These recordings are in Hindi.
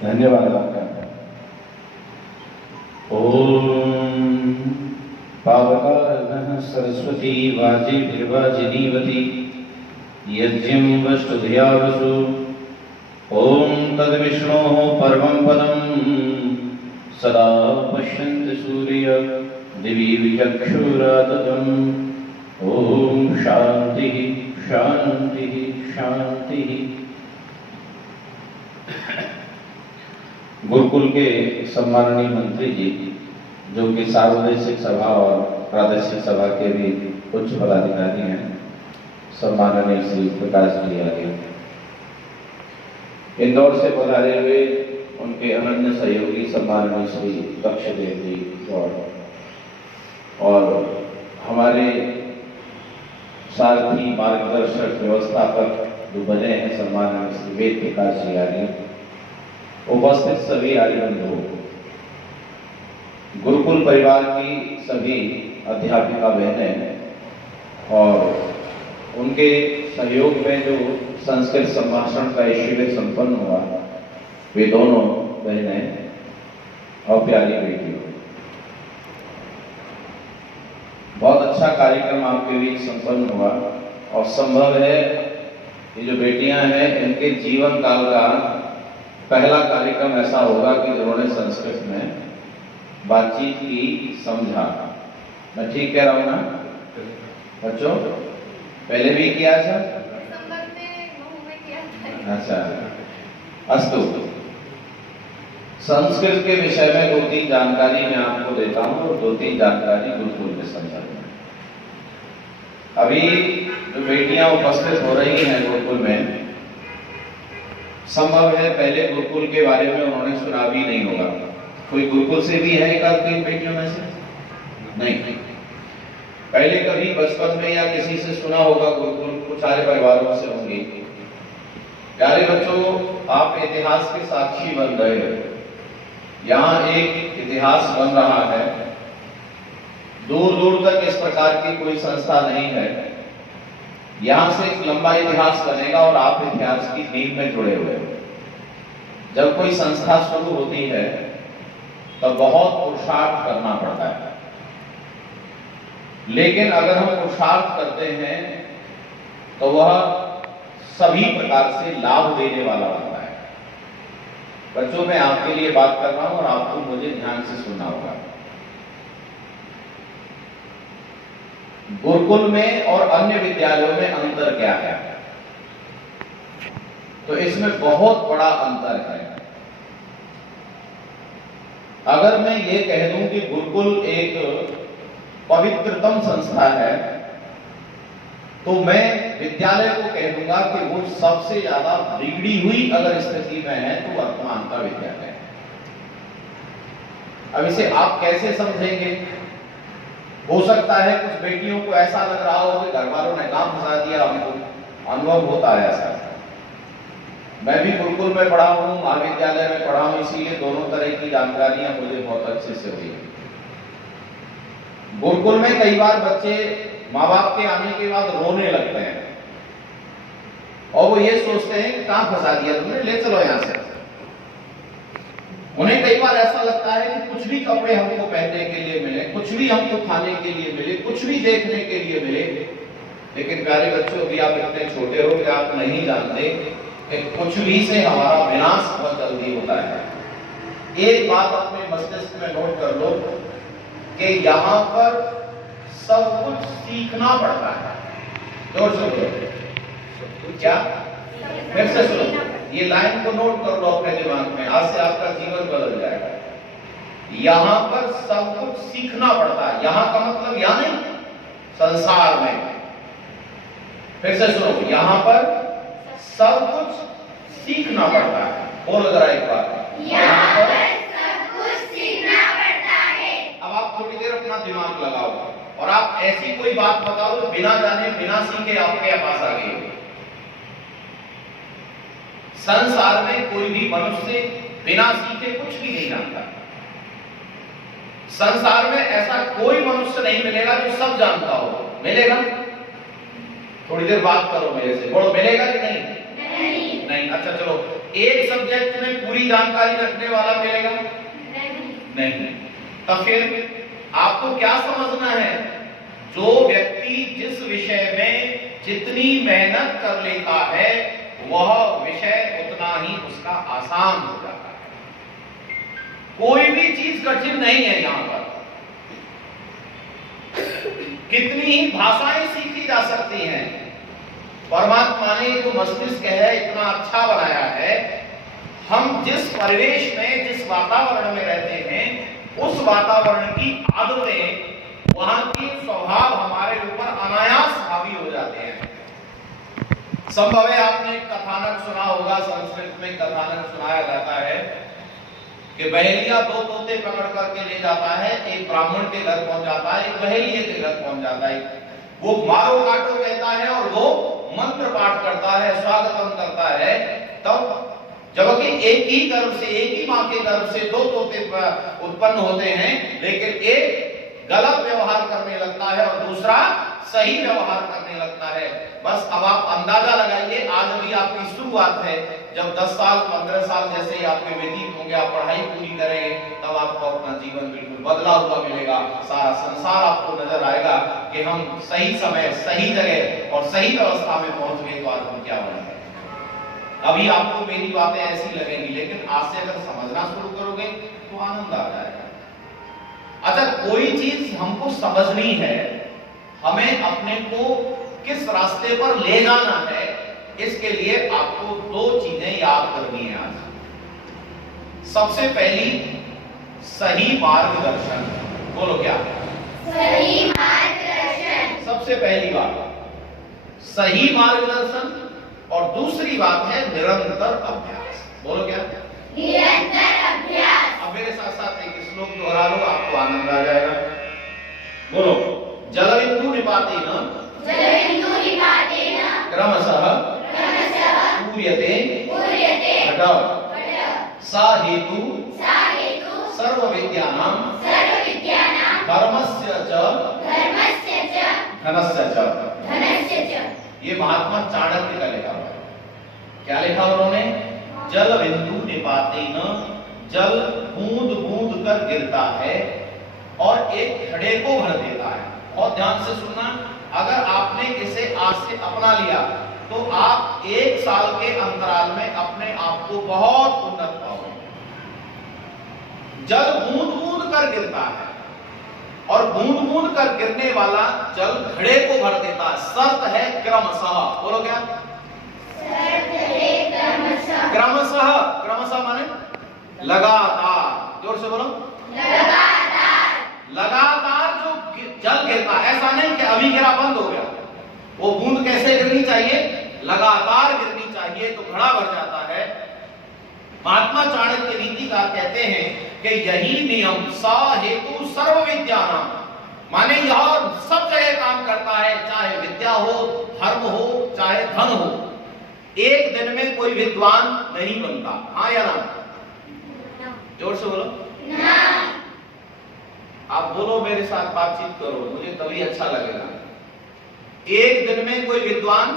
धन्यवाद आपका। ओम पावकार्णः सरस्वती वाजिभिर्वाजिनीवती यज्ञं वष्टुधिया वसु। ओम तद्विष्णोः परमं पदं सदा पश्यन्ति सूर्य दिवि विचक्षुराततम्। ओम शांति शांति शांति। गुरुकुल के सम्माननीय मंत्री जी, जो कि सार्वदेशिक सभा और प्रादेशिक सभा के भी उच्च पदाधिकारी हैं, सम्माननीय श्री प्रकाश जी आर्य, इंदौर से पधारे हुए उनके अनन्य सहयोगी सम्माननीय श्री दक्षदेव जी और हमारे सारथी मार्गदर्शक व्यवस्थापक जो बने हैं सम्माननीय श्री वेद प्रकाश जी आर्य, उपस्थित सभी आर्यबंधु, गुरुकुल परिवार की सभी अध्यापिका बहनें और उनके सहयोग में जो संस्कृत संभाषण का शिविर संपन्न हुआ, वे दोनों बहनें और प्यारी बेटियों, बहुत अच्छा कार्यक्रम आपके बीच संपन्न हुआ। और संभव है ये जो बेटियां हैं इनके जीवन काल का पहला कार्यक्रम ऐसा होगा कि जिन्होंने संस्कृत में बातचीत की, समझा। मैं ठीक कह रहा हूं ना बच्चों? पहले भी किया था? अच्छा, अस्तु। संस्कृत के विषय में 2-3 जानकारी मैं आपको देता हूं और 2-3 जानकारी गुरुकुल के संदर्भ में। अभी जो बेटियां उपस्थित हो रही हैं गुरुकुल में, संभव है पहले गुरुकुल के बारे में उन्होंने सुना भी नहीं होगा। कोई गुरुकुल से भी है एक आध तीन बेटियों में से? नहीं। पहले कभी बचपन में या किसी से सुना होगा गुरुकुल, कुछ सारे परिवारों से होंगे। प्यारे बच्चों, आप इतिहास के साक्षी बन रहे हो। यहाँ एक इतिहास बन रहा है। दूर दूर तक इस प्रकार की कोई संस्था नहीं है। यहां से एक लंबा इतिहास बनेगा और आप इतिहास की नींव में जुड़े हुए हो। जब कोई संस्था शुरू होती है तो बहुत पुरुषार्थ करना पड़ता है, लेकिन अगर हम पुरुषार्थ करते हैं तो वह सभी प्रकार से लाभ देने वाला होता है। बच्चों, मैं आपके लिए बात कर रहा हूं और आपको मुझे ध्यान से सुनना होगा। गुरुकुल में और अन्य विद्यालयों में अंतर क्या है? तो इसमें बहुत बड़ा अंतर है। अगर मैं ये कह दूं कि गुरुकुल एक पवित्रतम संस्था है, तो मैं विद्यालय को कह दूंगा कि वो सबसे ज्यादा बिगड़ी हुई अगर स्थिति में है तो वर्तमान का विद्यालय है। अब इसे आप कैसे समझेंगे? हो सकता है कुछ बेटियों को ऐसा लग रहा हो कि घर वालों ने काम फंसा दिया, हमको अनुभव होता है ऐसा। मैं भी गुरुकुल में पढ़ा हूँ, महाविद्यालय में पढ़ा हूँ, इसीलिए दोनों तरह की जानकारियां मुझे बहुत अच्छे से हुई। गुरुकुल में कई बार बच्चे माँ बाप के आने के बाद रोने लगते हैं और वो ये सोचते हैं कि कहां फंसा दिया तुमने, ले चलो यहां से। उन्हें कई बार ऐसा लगता है कि कुछ भी कपड़े हमको पहनने के लिए मिले, कुछ भी हमको खाने के लिए मिले, कुछ भी देखने के लिए मिले। लेकिन प्यारे बच्चों, अभी आप इतने छोटे हो कि आप नहीं जानते कि कुछ भी से हमारा विनाश बहुत जल्दी होता है। एक बात अपने मस्तिष्क में नोट कर लो कि यहाँ पर सब कुछ सीखना पड़ता है। जोर से बोलो, क्या? फिर से सुनो, ये लाइन को नोट कर लो अपने दिमाग में, आज से आपका जीवन बदल जाएगा। यहां पर सब कुछ सीखना पड़ता है। यहां का मतलब यहां नहीं, संसार में। फिर से सुनो, यहां पर सब कुछ सीखना पड़ता है। बोलो जरा एक बार, यहां पर सब कुछ सीखना पड़ता है। अब आप थोड़ी देर अपना दिमाग लगाओ और आप ऐसी कोई बात बताओ जो बिना जाने बिना सीखे आपके पास आ गई। संसार में कोई भी मनुष्य बिना सीखे कुछ भी नहीं जानता। संसार में ऐसा कोई मनुष्य नहीं मिलेगा जो सब जानता हो। मिलेगा? थोड़ी देर बात करो मेरे से, बोलो मिलेगा कि नहीं? नहीं। अच्छा चलो, एक सब्जेक्ट में पूरी जानकारी रखने वाला मिलेगा? नहीं। तो फिर आपको क्या समझना है, जो व्यक्ति जिस विषय में जितनी मेहनत कर लेता है वह विषय उतना ही उसका आसान हो जाता है। कोई भी चीज कठिन नहीं है यहां पर। कितनी ही भाषाएं सीखी जा सकती हैं। परमात्मा ने जो मस्तिष्क है इतना अच्छा बनाया है, हम जिस परिवेश में जिस वातावरण में रहते हैं उस वातावरण की आदतें, वहां की स्वभाव हमारे ऊपर अनायास हावी हो जाते हैं। संभव है आपने एक कथानक सुना होगा, संस्कृत में कथानक सुनाया जाता है कि बहेलिया दो तोते पकड़ करके ले जाता है, एक ब्राह्मण के घर पहुंच जाता है, एक बहेलिये के घर पहुंच जाता है। वो मारो काटो कहता है और वो मंत्र पाठ करता है, स्वागतम करता है। तब जबकि एक ही गर्भ से, एक ही मां के गर्भ से दो तोते उत्पन्न होते हैं, लेकिन एक गलत व्यवहार करने लगता है और दूसरा सही व्यवहार करने लगता है। बस अब आप अंदाजा लगाइए, आज अभी आपकी शुरुआत है, जब 10 साल 15 साल जैसे ही आपके व्यतीत होंगे, आप पढ़ाई पूरी करेंगे, तब आपको अपना जीवन बिल्कुल बदला हुआ मिलेगा। सारा संसार आपको नजर आएगा कि हम सही समय, सही जगह और सही व्यवस्था में पहुंच गए, तो आज हम क्या बनेंगे। अभी आपको मेरी बातें ऐसी लगेंगी, लेकिन आज से अगर समझना शुरू करोगे तो आनंद आ जाएगा। अच्छा, कोई चीज हमको समझनी है, हमें अपने को किस रास्ते पर ले जाना है, इसके लिए आपको 2 चीजें याद करनी है आज। सबसे पहली, सही मार्गदर्शन। बोलो क्या? सही मार्गदर्शन। सबसे पहली बात सही मार्गदर्शन, और दूसरी बात है निरंतर अभ्यास। बोलो क्या? निरंतर अभ्यास। अब मेरे साथ साथ एक श्लोक दोहरा लो, आपको आनंद आ जाएगा। बोलो, जलबिंदु निपातेन क्रमशः पूर्यते घट सा हेतु सर्व विद्यानां धर्मस्य च धनस्य च। ये महात्मा चाणक्य का लिखा हुआ है। क्या लिखा उन्होंने? जल बिंदु निपातेन, जल बूंद बूंद कर गिरता है और एक घड़े को भर देता है। और ध्यान से सुनना, अगर आपने इसे आज से अपना लिया तो आप 1 साल के अंतराल में अपने आप को बहुत उन्नत पाओगे। जल बूंद बूंद कर गिरता है और बूंद बूंद कर गिरने वाला जल घड़े को भर देता है। शर्त है क्रमशः। बोलो क्या? क्रमशः। क्रमशः माने लगातार। जोर से बोलो, लगातार जो जल गिरता है, ऐसा नहीं कि अभी गिरा बंद हो गया। वो बूंद कैसे गिरनी चाहिए? लगातार गिरनी चाहिए, तो घड़ा भर जाता है। महात्मा चाणक्य नीतिकार कहते हैं कि यही नियम सा हेतु सर्व विद्यानां, माने यह सब जगह काम करता है, चाहे विद्या हो, धर्म हो, चाहे धन हो। एक दिन में कोई विद्वान नहीं बनता। हाँ या ना? जोर से बोलो ना। आप बोलो, मेरे साथ बातचीत करो, मुझे तभी अच्छा लगेगा। एक दिन में कोई विद्वान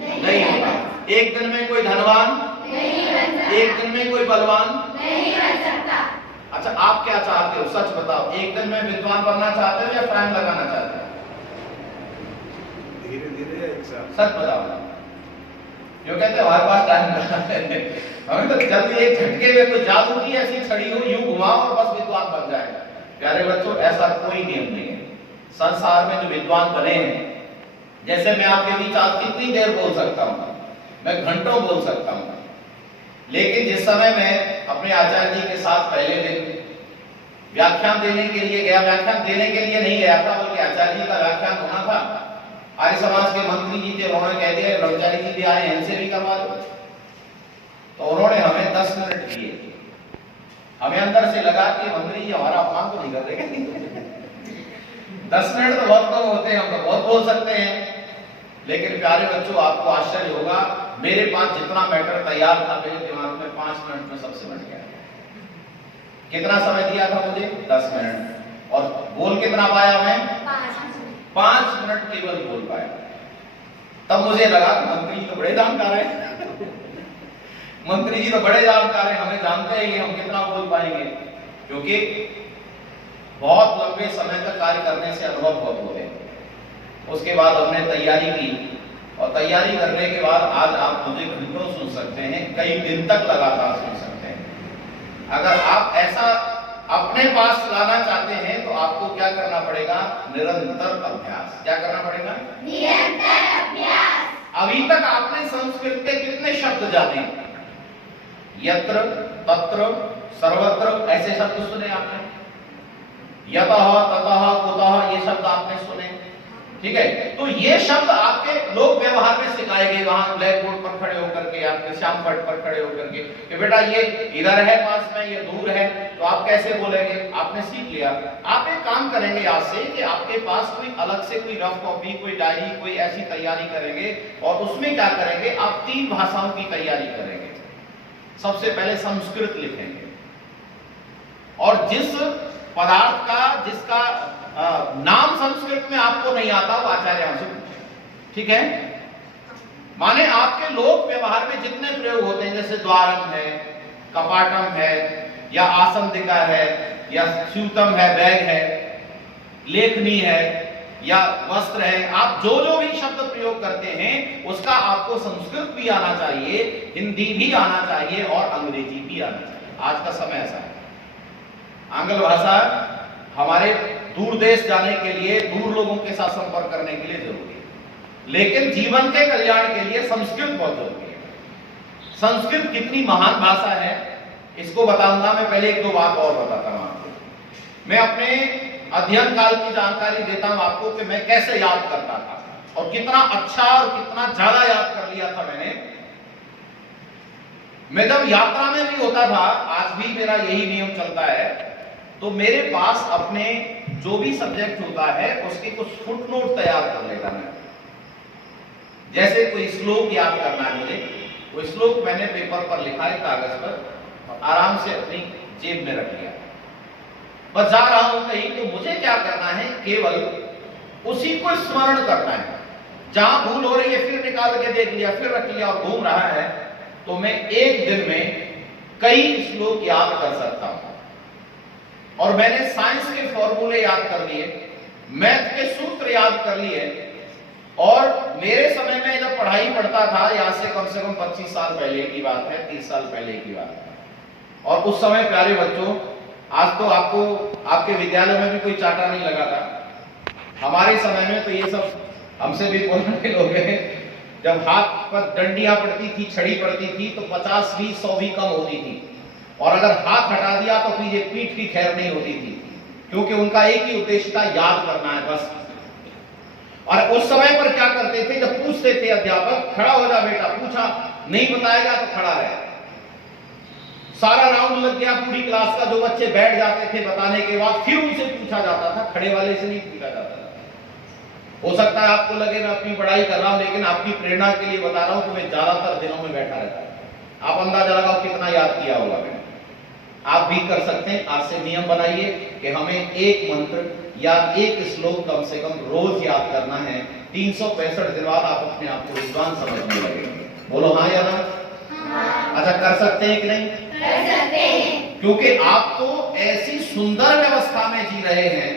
नहीं होता, एक दिन में कोई धनवान नहीं बन सकता, एक दिन में कोई बलवान नहीं बन सकता। अच्छा, आप क्या चाहते हो? सच बताओ, एक दिन में विद्वान बनना चाहते हो या टाइम लगाना चाहते हो? धीरे धीरे। सच बताओ। जो कहते हमारे पास टाइम लगाते, हमें तो जल्दी एक झटके में कोई जादू की ऐसी छड़ी हो, यूं घुमाओ और बस विद्वान बन जाए। प्यारे बच्चों, ऐसा कोई नियम नहीं है। संसार में जो विद्वान बने हैं, जैसे मैं आपके बीच आज कितनी देर बोल सकता हूं, मैं घंटों बोल सकता हूं, लेकिन जिस समय मैं अपने आचार्य जी के साथ पहले दिन व्याख्यान देने के लिए गया, व्याख्यान देने के लिए नहीं गया था, बल्कि आचार्य जी का व्याख्यान होना था। आर्य समाज के मंत्री जी थे, उन्होंने कह दिया ब्रह्मचारी जी भी आए, इनसे भी करवा दो। तो उन्होंने हमें 10 मिनट दिए। हमें अंदर से लगा कि मंत्री जी हमारा अपमान तो नहीं कर देंगे। 10 मिनट तो बहुत कम होते हैं, हम तो बहुत बोल सकते हैं। लेकिन प्यारे बच्चों, आपको आश्चर्य होगा, मेरे पास जितना मैटर तैयार था मेरे दिमाग में 5 मिनट में सबसे बढ़ गया। कितना समय दिया था मुझे? 10 मिनट। और बोल कितना पाया मैं? 5 मिनट केवल बोल पाया। तब मुझे लगा कि मंत्री जी तो बड़े दानकार हैं। मंत्री जी तो बड़े जानकार हैं, हमें जानते हैं, हम कितना बोल पाएंगे, क्योंकि बहुत लंबे समय तक कार्य करने से अनुभव बहुत होते हैं। उसके बाद हमने तैयारी की, और तैयारी करने के बाद आज आप मुझे घंटों सुन सकते हैं, कई दिन तक लगातार सुन सकते हैं। अगर आप ऐसा अपने पास लाना चाहते हैं तो आपको क्या करना पड़ेगा? निरंतर अभ्यास। क्या करना पड़ेगा? निरंतर अभ्यास। अभी तक आपने संस्कृत के कितने शब्द जाने? यत्र, तत्र, सर्वत्र, ऐसे शब्द सुने आपने? यतः, ततः, कुतः, ये शब्द आपने सुने, ठीक है? तो ये शब्द आपके लोक व्यवहार में सिखाए गए, वहां ब्लैक बोर्ड पर खड़े होकर के, आपके श्याम पट पर खड़े होकर के, कि बेटा ये इधर है पास में, ये दूर है, तो आप कैसे बोलेंगे? आपने सीख लिया। आप एक काम करेंगे आज से कि आपके पास कोई अलग से कोई रफ कॉपी, कोई डायरी, कोई ऐसी तैयारी करेंगे, और उसमें क्या करेंगे? आप 3 भाषाओं की तैयारी करेंगे। सबसे पहले संस्कृत लिखेंगे, और जिस पदार्थ का, जिसका नाम संस्कृत में आपको नहीं आता, वो आचार्य से पूछें, ठीक है? माने आपके लोक व्यवहार में जितने प्रयोग होते हैं, जैसे द्वारम है, कपाटम है, या आसंदिका है, या स्यूतम है, बैग है, लेखनी है, या वस्त्र है, आप जो जो भी शब्द प्रयोग करते हैं उसका आपको संस्कृत भी आना चाहिए, हिंदी भी आना चाहिए, और अंग्रेजी भी आना चाहिए। आज का समय ऐसा है, आंग्ल भाषा हमारे दूर देश जाने के लिए, दूर लोगों के साथ संपर्क करने के लिए जरूरी है, लेकिन जीवन के कल्याण के लिए संस्कृत बहुत जरूरी है। संस्कृत कितनी महान भाषा है इसको बताऊंगा मैं। पहले 1-2 बात और बताता हूं आपको। मैं अपने अध्ययन काल की जानकारी देता हूं आपको कि मैं कैसे याद करता था, और कितना अच्छा और कितना ज्यादा याद कर लिया था मैंने। मैं जब यात्रा में भी होता था, आज भी मेरा यही नियम चलता है, तो मेरे पास अपने जो भी सब्जेक्ट होता है उसके कुछ फुटनोट तैयार कर लेता मैं। जैसे कोई श्लोक याद करना है मुझे, वो श्लोक मैंने पेपर पर लिखा है, कागज पर, और आराम से अपनी जेब में रख लिया। बस जा रहा हूं कहीं तो मुझे क्या करना है? केवल उसी को स्मरण करना है। जहां भूल हो रही है फिर निकाल के देख लिया, फिर रख लिया, और घूम रहा है, तो मैं एक दिन में कई श्लोक याद कर सकता हूं। और मैंने साइंस के फॉर्मूले याद कर लिए, मैथ के सूत्र याद कर लिए, और मेरे समय में जब पढ़ाई पढ़ता था, यहां से कम 25 साल पहले की बात है, 30 साल पहले की बात है, और उस समय प्यारे बच्चों, आज तो आपको आपके विद्यालयों में भी कोई चाटा नहीं लगा था। हमारे समय में तो ये सब हमसे भी पुराने लोग हैं, जब हाथ पर डंडियां पड़ती थी, छड़ी पड़ती थी, तो 50, 20, 100 भी कम होती थी, और अगर हाथ हटा दिया तो फिर ये पीठ की खैर नहीं होती थी, क्योंकि उनका एक ही उद्देश्य था, याद करना है बस। और उस समय पर क्या करते थे, जब पूछते थे अध्यापक, खड़ा हो जा बेटा, पूछा नहीं बताएगा तो खड़ा रहे। सारा राउंड लग गया पूरी क्लास का, जो बच्चे बैठ जाते थे बताने के बाद फिर उनसे पूछा जाता था, खड़े वाले से नहीं पूछा जाता था। हो सकता है आपको लगे मैं अपनी पढ़ाई कर रहा हूं, लेकिन आपकी प्रेरणा के लिए बता रहा हूं कि मैं ज्यादातर दिनों में बैठा रहता हूं। आप अंदाजा लगाओ कितना याद किया होगा मैंने। आप भी कर सकते हैं। आज से नियम बनाइए कि हमें एक मंत्र या एक श्लोक कम से कम रोज याद करना है। 365 दिन बाद आप अपने आप को विद्वान समझने लगेंगे। बोलो हाँ या ना? हाँ। अच्छा, कर सकते हैं कि नहीं? कर सकते हैं, क्योंकि आप तो ऐसी सुंदर व्यवस्था में जी रहे हैं।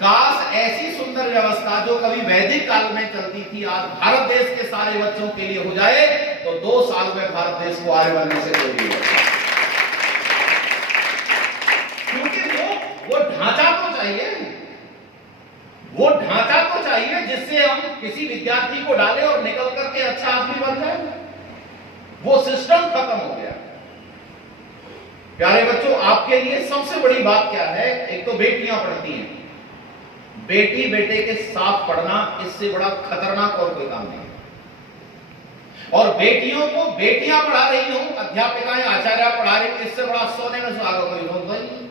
काश ऐसी सुंदर व्यवस्था जो कभी वैदिक काल में चलती थी, आज भारत देश के सारे बच्चों के लिए हो जाए, तो 2 साल में भारत देश को आगे बढ़ने से कोई नहीं होगा। क्योंकि वो ढांचा तो चाहिए, वो ढांचा तो चाहिए जिससे हम किसी विद्यार्थी को डालें और निकल करके अच्छा आदमी बन जाए। वो सिस्टम खत्म हो गया। प्यारे बच्चों, आपके लिए सबसे बड़ी बात क्या है? एक तो बेटियां पढ़ती हैं, बेटी बेटे के साथ पढ़ना, इससे बड़ा खतरनाक और कोई काम नहीं। और बेटियों को बेटियां पढ़ा रही हो, अध्यापिकाएं आचार्य पढ़ा रही, इससे बड़ा सोने में सुहागा कोई हो नहीं।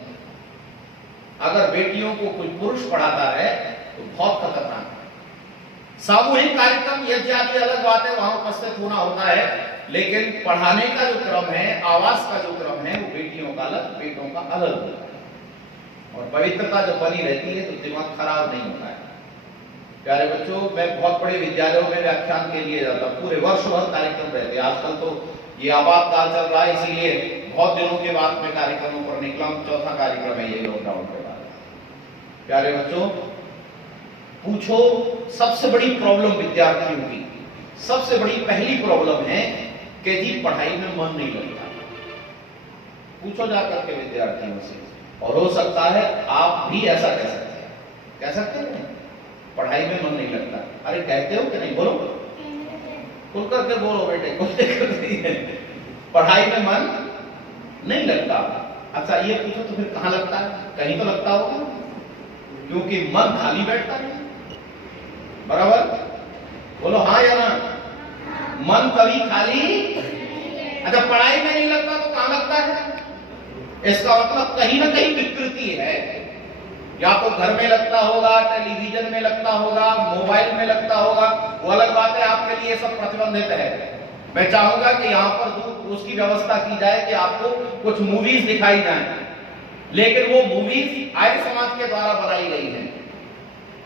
अगर बेटियों को कोई पुरुष पढ़ाता है तो बहुत खतरनाक है। सामूहिक कार्यक्रम यज्ञ आदि अलग बात है, वहां उपस्थित होना होता है, लेकिन पढ़ाने का जो क्रम है, आवास का जो क्रम है, वो बेटियों का अलग, बेटों का अलग होता है। और पवित्रता जब बनी रहती है तो दिमाग खराब नहीं होता है। प्यारे बच्चों, मैं बहुत बड़े विद्यालयों में व्याख्यान के लिए जाता, पूरे वर्ष भर कार्यक्रम रहते। आजकल तो ये आपातकाल चल रहा है, इसीलिए बहुत दिनों के बाद मैं कार्यक्रमों पर निकला हूं। चौथा कार्यक्रम है ये लॉकडाउन के बाद। प्यारे बच्चों, पूछो सबसे बड़ी प्रॉब्लम विद्यार्थियों की, सबसे बड़ी पहली प्रॉब्लम है कि जी पढ़ाई में मन नहीं लगता। पूछो जाकर के विद्यार्थियों से, और हो सकता है आप भी ऐसा कह सकते हैं। कह सकते हैं पढ़ाई में मन नहीं लगता? अरे कहते हो कि नहीं? बोलो, खुल करके बोलो बेटे, पढ़ाई में मन नहीं लगता। अच्छा ये पूछो तो फिर कहां लगता है? कहीं तो लगता होगा, क्योंकि मन खाली बैठता है। बराबर? बोलो हाँ या ना? मन कभी खाली, अच्छा पढ़ाई में नहीं लगता तो कहां लगता है? इसका मतलब कहीं ना कहीं विकृति है। या तो घर में लगता होगा, टेलीविजन में लगता होगा, मोबाइल में लगता होगा, वो अलग बात है, आपके लिए सब प्रतिबंधित है। मैं चाहूंगा कि यहाँ पर उसकी व्यवस्था की जाए कि आपको कुछ मूवीज दिखाई जाएं, लेकिन वो मूवीज आर्य समाज के द्वारा बनाई गई हैं।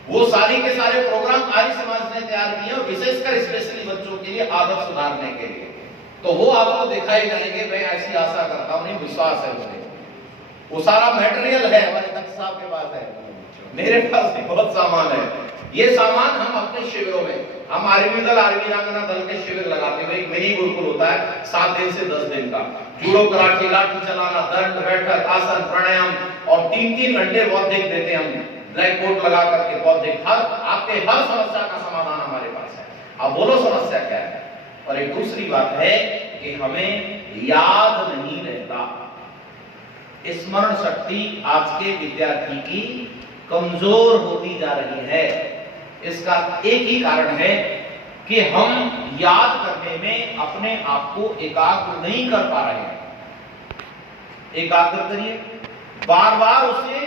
वो सारी के सारे प्रोग्राम आर्य समाज ने तैयार किए, विशेषकर स्पेशली बच्चों के लिए आदत सुधारने के लिए, तो वो आपको दिखाए जाएंगे। मैं ऐसी आशा करता हूं, नहीं विश्वास है मुझे। वो सारा मटेरियल है, हमारे दक्ष साहब के पास है, मेरे पास भी बहुत सामान है। ये सामान हम अपने शिविरों में, हम आर्मी दल, आर्मी वीरांगना दल के शिविर लगाते हुए, एक मिनी गुरुकुल होता है 7 दिन से 10 दिन का, जूडो, कराटे, लाठी चलाना, दंड बैठक, आसन, प्राणायाम, और 3-3 घंटे बौद्धिक देते हैं हम, ब्लैक बोर्ड लगा करके बौद्धिक। हर आपके हर समस्या का समाधान हमारे पास है। अब बोलो समस्या क्या है? और एक दूसरी बात है कि हमें याद नहीं रहता। स्मरण शक्ति आज के विद्यार्थी की कमजोर होती जा रही है। इसका एक ही कारण है कि हम याद करने में अपने आप को एकाग्र नहीं कर पा रहे हैं। एकाग्र करिए, बार बार उसे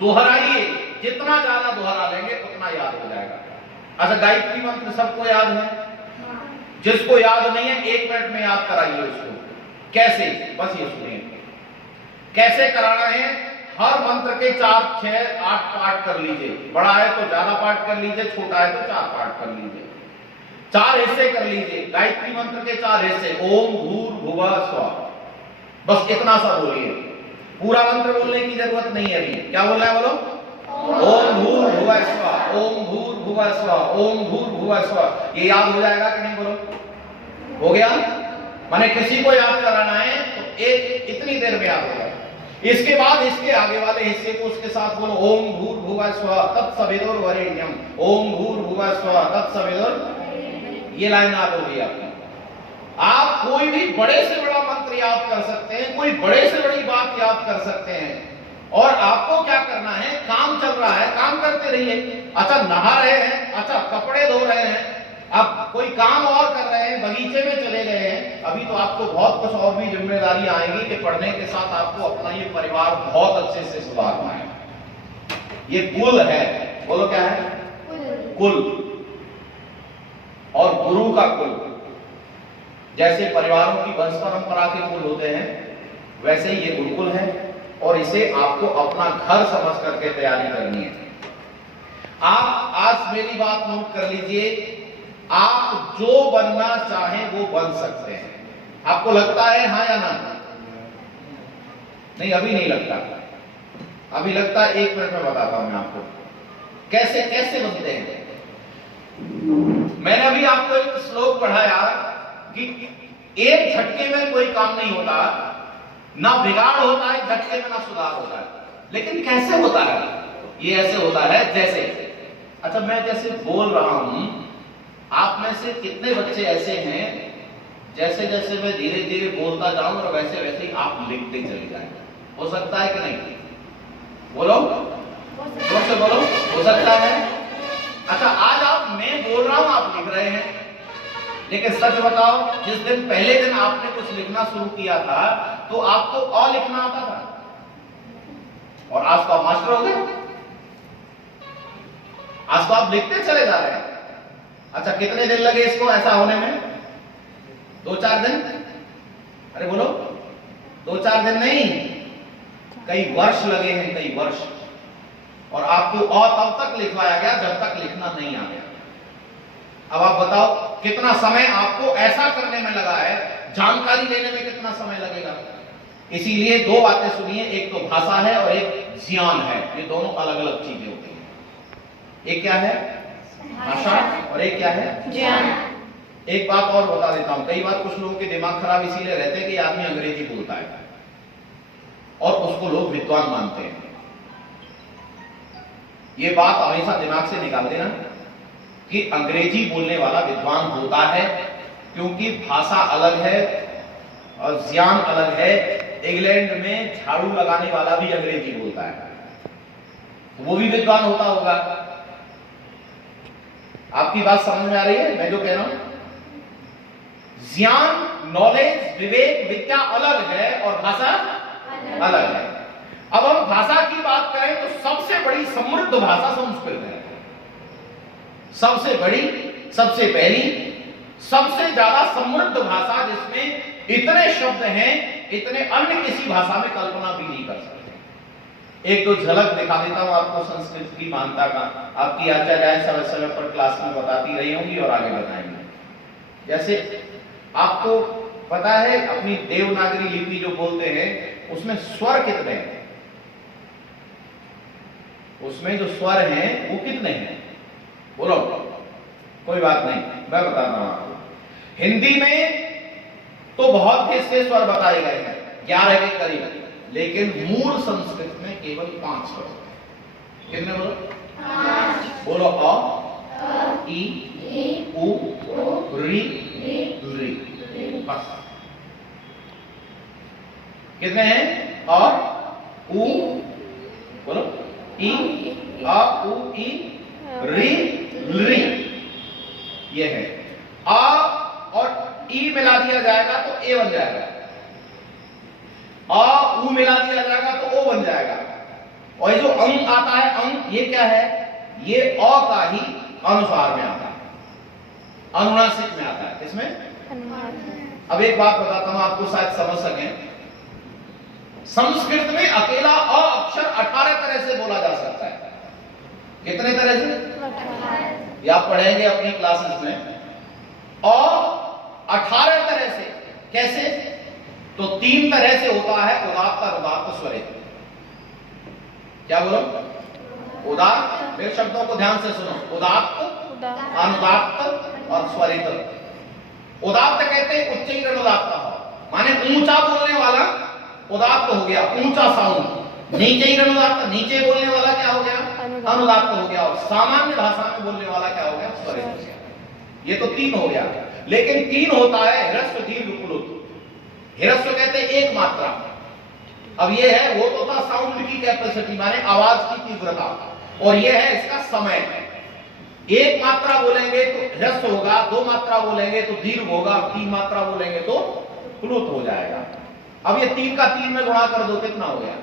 दोहराइए, जितना ज्यादा दोहरा लेंगे उतना याद हो जाएगा। अच्छा गायत्री मंत्र सबको याद है? जिसको याद नहीं है 1 मिनट में याद कराइए उसको। कैसे? बस ये सुनिए कैसे कराना है। हर मंत्र के 4, 6, 8 पाठ कर लीजिए। बड़ा है तो ज्यादा पाठ कर लीजिए, छोटा है तो 4 पाठ कर लीजिए। 4 हिस्से कर लीजिए गायत्री मंत्र के। 4 हिस्से, ओम भूर्भुवः स्वः, बस इतना सा बोलिए। पूरा मंत्र बोलने की जरूरत नहीं है। अभी क्या बोलना है? बोलो ओम भूर्भुवः स्वः, ओम भूर्भुवः स्वः, ओम भूर्भुवः स्वः। ये याद हो जाएगा कि नहीं? बोलो हो गया? माने किसी को याद कराना है तो इतनी देर में याद हो जाएगा। इसके बाद इसके आगे वाले हिस्से को उसके साथ बोलो, ओम भूर्भुवः स्वः तत्सवितुर्वरेण्यम, ओम भूर्भुवः स्वः तत्सवितुर्। ये लाइन याद हो गई आपकी। आप कोई भी बड़े से बड़ा मंत्र याद कर सकते हैं, कोई बड़े से बड़ी बात याद कर सकते हैं। और आपको क्या करना है? काम चल रहा है, काम करते रहिए। अच्छा नहा रहे हैं, अच्छा कपड़े धो रहे हैं, अब कोई काम और कर रहे हैं, बगीचे में चले गए हैं, अभी तो आपको बहुत कुछ और भी जिम्मेदारी आएगी कि पढ़ने के साथ आपको अपना ये परिवार बहुत अच्छे से सुधारना है। ये कुल है। बोलो क्या है? कुल। और गुरु का कुल। जैसे परिवारों की वंश परंपरा के कुल होते हैं, वैसे ही ये गुरुकुल है, और इसे आपको अपना घर समझ करके तैयारी करनी है। आप आज मेरी बात नोट कर लीजिए, आप जो बनना चाहें वो बन सकते हैं। आपको लगता है हाँ या ना? नहीं, अभी नहीं लगता। अभी लगता है 1 मिनट में बताता हूं मैं आपको कैसे कैसे बनते हैं। मैंने अभी आपको एक श्लोक पढ़ाया कि एक झटके में कोई काम नहीं होता, ना बिगाड़ होता है झटके में, ना सुधार होता है। लेकिन कैसे होता है? ये ऐसे होता है जैसे, अच्छा मैं जैसे बोल रहा हूं, आप में से कितने बच्चे ऐसे हैं जैसे जैसे मैं धीरे धीरे बोलता जाऊं और वैसे वैसे ही आप लिखते चले जाएं? हो सकता है कि नहीं? बोलो, जोर से बोलो। हो सकता है? अच्छा आज आप, मैं बोल रहा हूं, आप लिख रहे हैं, लेकिन सच बताओ जिस दिन पहले दिन आपने कुछ लिखना शुरू किया था तो आपको अ लिखना आता था, और आज तो आप मास्टर हो गए। आज तो आप लिखते चले जा रहे हैं। अच्छा कितने दिन लगे इसको ऐसा होने में? 2-4 दिन? अरे बोलो, 2-4 दिन नहीं, कई वर्ष लगे हैं, कई वर्ष। और आपको और तब तक लिखवाया गया जब तक लिखना नहीं आ गया। अब आप बताओ कितना समय आपको ऐसा करने में लगा है जानकारी लेने में कितना समय लगेगा। इसीलिए दो बातें सुनिए, एक तो भाषा है और एक ज्ञान है। ये दोनों अलग अलग चीजें होती हैं। एक क्या है? भाषा, और एक क्या है? ज्ञान। एक बात और बता देता हूं, कई बार कुछ लोगों के दिमाग खराब इसीलिए रहते हैं कि आदमी अंग्रेजी बोलता है और उसको लोग विद्वान मानते हैं। ये बात हमेशा दिमाग से निकाल देना कि अंग्रेजी बोलने वाला विद्वान होता है, क्योंकि भाषा अलग है और ज्ञान अलग है। इंग्लैंड में झाड़ू लगाने वाला भी अंग्रेजी बोलता है, वो भी विद्वान होता होगा। आपकी बात समझ में आ रही है मैं जो कह रहा हूं? ज्ञान, नॉलेज, विवेक, विद्या अलग है और भाषा अलग है। अब हम भाषा की बात करें तो सबसे बड़ी समृद्ध भाषा संस्कृत है। सबसे बड़ी, सबसे पहली, सबसे ज्यादा समृद्ध भाषा, जिसमें इतने शब्द हैं इतने अन्य किसी भाषा में कल्पना भी नहीं कर सकते। एक तो झलक दिखा देता हूं आपको संस्कृत की महानता का। आपकी आचार्य समय समय पर क्लास में बताती रही होंगी और आगे बताएंगे। जैसे आपको पता है अपनी देवनागरी लिपि जो बोलते हैं उसमें स्वर कितने हैं? उसमें जो स्वर हैं वो कितने हैं? बोलो। कोई बात नहीं, मैं बताता हूं आपको। हिंदी में तो बहुत से स्वर बताए गए हैं, 11 के करीब, लेकिन मूल संस्कृत में केवल 5 स्वर हैं। कितने बोलो? 5। बोलो। अ, ई, उ, री, री। बस। कितने हैं? अ, उ, बोलो, ई, अ, उ, ई, री, री। ये है। आ और ई मिला दिया जाएगा तो ए बन जाएगा। आ उ मिला दिया जाएगा तो ओ बन जाएगा। और ये जो अंग आता है, अंग, ये क्या है? ये अ का ही अनुस्वार में आता है, अनुनासिक में आता है। इसमें अब एक बात बताता हूं आपको, शायद समझ सकें। संस्कृत में अकेला अ अक्षर 18 तरह से बोला जा सकता है। कितने तरह से? ये आप पढ़ेंगे अपनी क्लासेस में। अ 18 तरह से। कैसे? तो 3 तरह से होता है, उदात्त, अनुदात्त, स्वरित। क्या बोलो? उदात्त। मेरे शब्दों को ध्यान से सुनो। उदात्त, अनुदात्त और स्वरित। उदात्त कहते हैं उच्चैर अनुदात्त हो, माने ऊंचा बोलने वाला उदात्त हो गया, ऊंचा साउंड। नीचे अनुदात्त, नीचे बोलने वाला क्या हो गया? अनुदात्त हो गया। और सामान्य भाषा में बोलने वाला क्या हो गया? स्वरित हो गया। ये तो 3 हो गया। लेकिन 3 होता है ह्रस्व, दीर्घ, प्लुत। ह्रस्व कहते हैं एक मात्रा। अब ये है, वो तो था साउंड की कैपेसिटी, माने आवाज की तीव्रता, और ये है इसका समय। एक मात्रा बोलेंगे तो ह्रस्व होगा, 2 मात्रा बोलेंगे तो दीर्घ होगा, 3 मात्रा बोलेंगे तो प्लुत हो जाएगा। अब ये 3 का 3 में गुणा कर दो, कितना हो गया?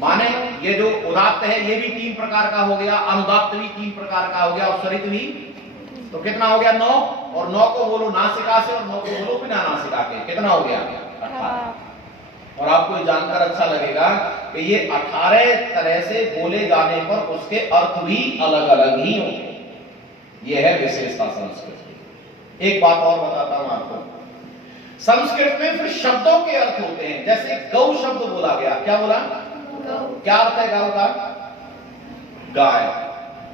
माने ये जो उदात्त है ये भी 3 प्रकार का हो गया, अनुदात्त भी 3 प्रकार का हो गया, और स्वरित भी। तो कितना हो गया? 9। और 9 को बोलो नासिका से और 9 को बोलो बिना नासिका के। कितना हो गया? 18। और आपको जानकर अच्छा लगेगा कि ये 18 तरह से बोले जाने पर उसके अर्थ भी अलग अलग ही होंगे। ये है विशेषता संस्कृत की। एक बात और बताता हूं आपको। संस्कृत में फिर शब्दों के अर्थ होते हैं। जैसे गौ शब्द बोला गया, क्या बोला? क्या अर्थ है गौ का? गाय।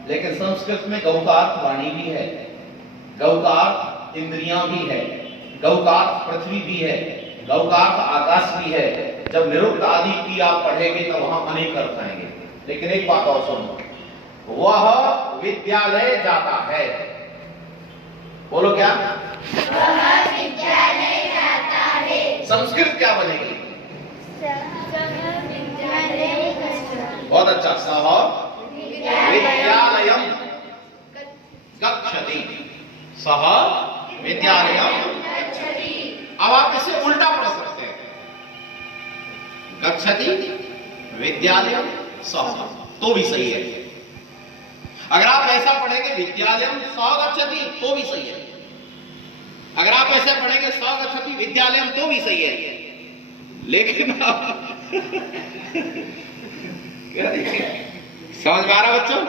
लेकिन संस्कृत में गौ का अर्थ वाणी भी है, गौ का अर्थ इंद्रियां भी है, गौ का अर्थ पृथ्वी भी है, गौ का अर्थ आकाश भी है। जब निरुक्त आदि की आप पढ़ेंगे तो वहां अनेक अर्थ आएंगे। लेकिन एक बात और सुनो, वह विद्यालय जाता है। बोलो क्या? वह विद्यालय जाता है। संस्कृत क्या बनेगी? बहुत अच्छा। सह विद्यालयम गच्छति। सह विद्यालयम गच्छति। अब आप इसे उल्टा पढ़ सकते हैं, गच्छति विद्यालयम सह, तो भी सही है। अगर आप ऐसा पढ़ेंगे विद्यालयम सह गच्छति तो भी सही है। अगर आप ऐसे पढ़ेंगे सह गच्छति विद्यालयम तो भी सही है। लेकिन समझ में आ रहा बच्चों?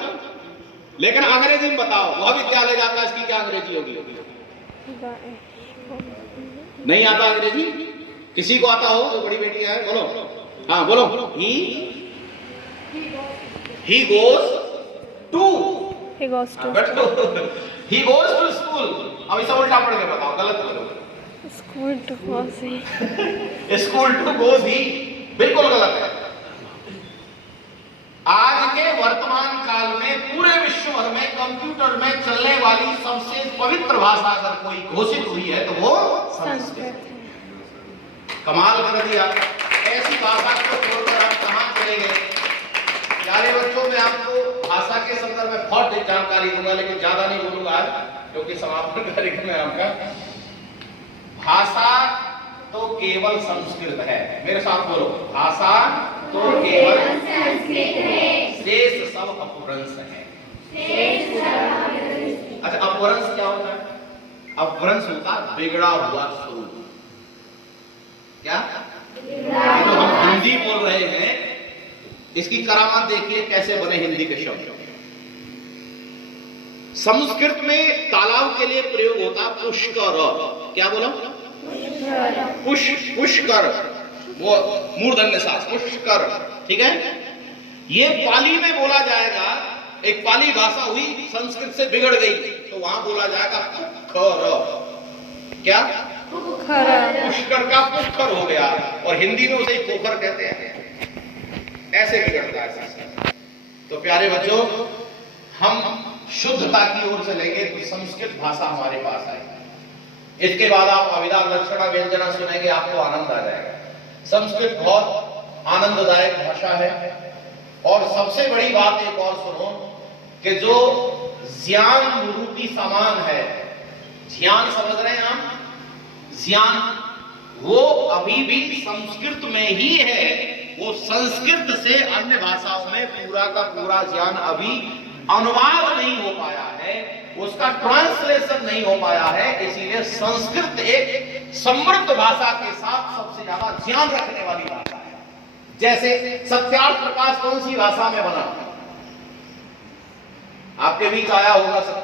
लेकिन अंग्रेजी में बताओ, वह विद्यालय जाता है, इसकी क्या अंग्रेजी होगी? नहीं आता अंग्रेजी? किसी को आता हो? जो बड़ी बेटी है बोलो, हाँ बोलो। he goes to he goes to school। अब इसे उल्टा पढ़ के बताओ, गलत करो। School to goes he, school to goes he, बिल्कुल गलत है। आज के वर्तमान काल में पूरे विश्व भर में कंप्यूटर में चलने वाली सबसे पवित्र भाषा अगर कोई घोषित हुई है तो वो संस्कृत है। कमाल कर दिया। ऐसी भाषा को छोड़कर हम कहां चले गए? प्यारे बच्चों, मैं आपको भाषा के संदर्भ में बहुत जानकारी दूंगा, लेकिन ज्यादा नहीं बोलूंगा आज, क्योंकि समापन कार्यक्रम है आपका। भाषा तो केवल संस्कृत है। मेरे साथ बोलो, भाषा तो केवल संस्कृत है, शेष सब अपभ्रंश है। अच्छा, अपभ्रंश क्या होता है? अपभ्रंश होता है बिगड़ा हुआ स्वरूप। क्या? ये जो हम हिंदी बोल रहे हैं, इसकी करामात देखिए कैसे बने हिंदी के शब्द। संस्कृत में तालाब के लिए प्रयोग होता पुष्कर। क्या बोला? पुष्कर, वो मूर्धन्य सास, पुष्कर, ठीक है। ये पाली में बोला जाएगा। एक पाली भाषा हुई, संस्कृत से बिगड़ गई, तो वहां बोला जाएगा पुष्कर। क्या? पुष्कर का पुष्कर हो गया, और हिंदी में उसे पोखर कहते हैं। ऐसे बिगड़ता है संस्कृत। तो प्यारे बच्चों, हम शुद्धता की ओर चलेंगे तो संस्कृत भाषा हमारे पास आएगी। इसके बाद आप अविदा लक्षणा व्यंजना सुनेंगे, आपको आनंद आ जाएगा। संस्कृत बहुत आनंददायक भाषा है। और सबसे बड़ी बात एक और सुनो, कि जो ज्ञान रूपी सामान है, ज्ञान समझ रहे हैं आप? ज्ञान वो अभी भी संस्कृत में ही है। वो संस्कृत से अन्य भाषाओं में पूरा का पूरा ज्ञान अभी अनुवाद नहीं हो पाया है, उसका ट्रांसलेशन नहीं हो पाया है। इसीलिए संस्कृत एक समृद्ध भाषा के साथ सबसे ज्यादा ज्ञान रखने वाली भाषा है। जैसे सत्यार्थ प्रकाश कौन सी भाषा में बना? आपके बीच आया होगा सत्यार्थ